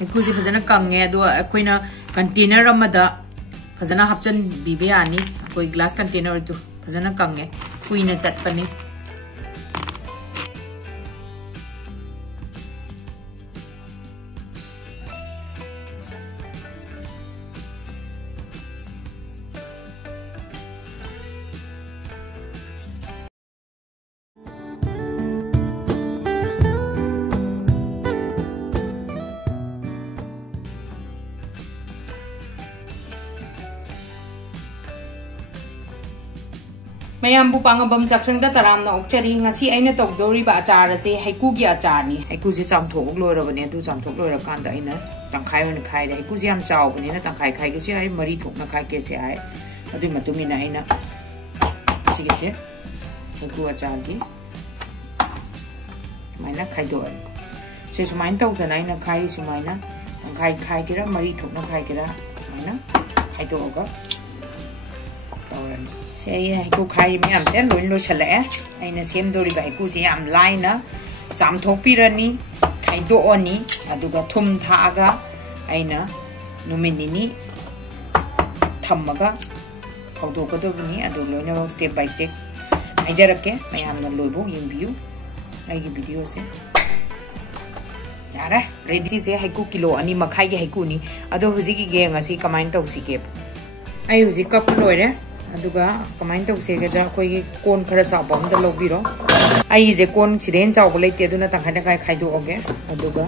Haiku fazana kange ado akoina container amada fazana hapchan bibe ani koi glass container tu fazana kange kuina chatpani Mayam bu pangabam chaksang da taram na okchari ngasi aina tokdori ba achar ase haiku gi achar ni haiku je chamthok loirabane du chamthok loirakan da aina tangkhai on khai da haiku je am chaw bane na tangkhai khai ge se ai mari thok na khai ke se ai adu matung ina aina sige se haiku achar gi maina khai do se sumain tok da aina khai sumaina tangkhai khai ge ra mari thok na khai ge ra maina khai do ga tawran haiku khai myam se loin lo chale aina sem dori ba haiku se am laina cham thok pirani khai do oni aduga thum tha aga aina numinini thammaga phaudo ka do buni adu loina step by step aijarake mayam na loibo yimbiu ai gi video se yara ready se haiku kilo ani makhai gi haiku ni ado huji gi ge ngasi kamain tawsi ke ai huji kap loire aduga kamain tawse ga da koi kon khara sa bam da lobiro ai je kon chiren chaw bolai te duna tang khana kai khai do oge aduga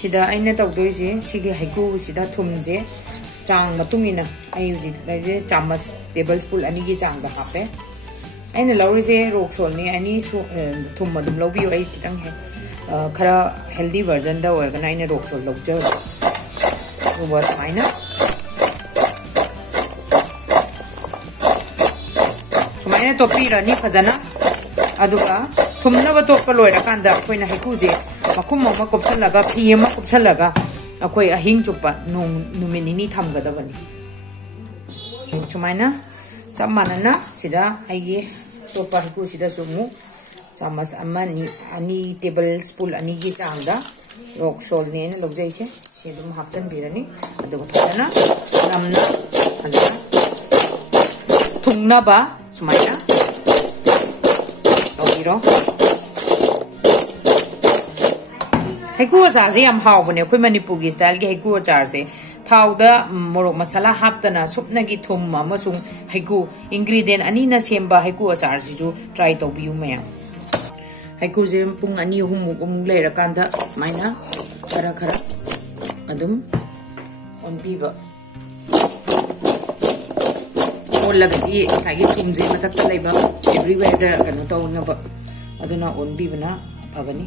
sida aina tawdoi je sigi haiku sida thum je chang matungina ai uji lai je chamas tablespoon ani gi chang da hape aina lawri je rock sol ni ani thum madum lobio ai kitang he khara healthy version da organize rock sol lobjo over maina sumaina topi rani fajana aduga thumna ba top loira kanda koina haiku je makum ma kopsal laga pm kopsal laga akoi ahing chupa numinini thamga da bani sumaina chamanana sida aige topa haiku sida sumu chamas amani ani tablespoon ani gi changda rock salt ne logjai se sedum hapchan birani adu thana namna adu thungna ba sumaina tawiro haiku achar se yam haw bane khoi manipur gi style gi haiku achar se thawda morok masala haptana supna gi thum amasung haiku ingredient ani na semba haiku achar si ju try tawbiu mayam haiku je pung ani hum leira kanda maina khara adum on biba on lagdi sagi thum je matak ta leiba everywhere da kanu to na ba aduna on bibana phagani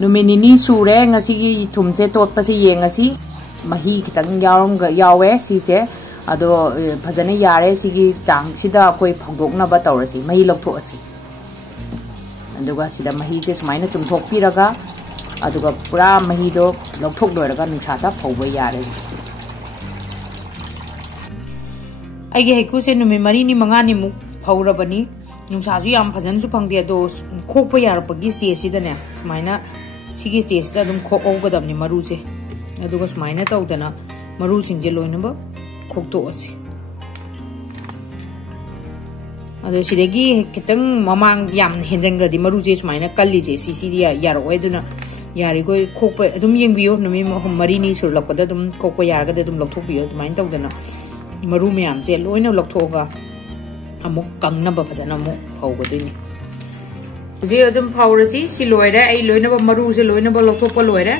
numinini sure ngasi gi thum se tot pa se yengasi mahi kitang yarom ga yawe si se ado phajana yare sigi chang sida koi phogdok na ba tawrasi mahi lokpho asi aduga sida mahi se sumaina tumthok piraga aduga pura mahi do lokthok loiraga nungsa ta phauba yare aige haiku se numi mari ni manga ni mu phaurabani nungsa ju yam phajan su phangde do khokpa yarpagi stage sida ne sumaina sigi stage da dum khok ogadamni maru se aduga sumaina tawdana maru singje loinaba khokto ase ado sidegi kitang mamang yam henjangradi maru je sumaina kalli je sidi yaroi duna yari goi khokpa adum yengbiyo numi mari ni surlakada dum khokpa yarga dum lokthokbiyo dumain tawdana maru myam je loina lokthoga amuk kangna ba phajana mu phaugadini je adum phaurasi si loire ai loina ba maru se loina ba lokthopa loire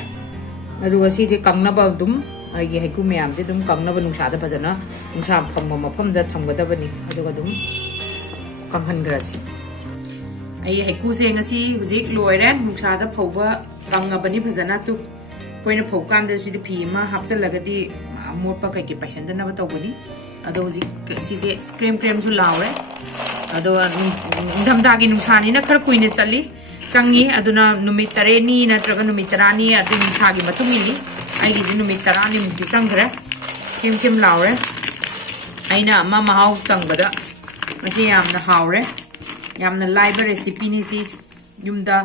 aduga si je kangna ba dum ai ge haiku myam je dum kangna ba nungsa da phajana nungsa phangma mafam da thamgadabani aduga dum kanghan grasi ai haiku se ngasi hujik loire nungsa da phauba kangabani phajana tu koina phaukan da si de phi ma hapchalagadi Mopa कई passion ना तौबनी अदो si scream cream su laure ado damda gi nungsani na khar kuine chali changi aduna numit tareni na traga numit tarani adu nungsa gi matumili ai gi numit tarani mukti changre kim laure aina ma mahau tangbada masi yamna haure यामना live recipe नि सी युमदा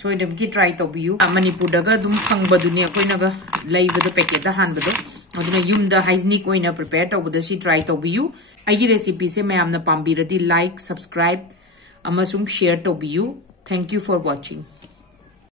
सोइदम की try तौबियु Manipur दगा दुम फंगबदुनी अखोइनगा लैबदो packet दा हानबदो अदुना युमदा हाइजीनिक ओइना प्रिपेयर तौबदा सी ट्राई तौबियु आइगी रेसिपी से मैमना पाम्बिरदी लाइक सब्सक्राइब अमसुंग शेयर तौबियु थैंक यू फॉर वाचिंग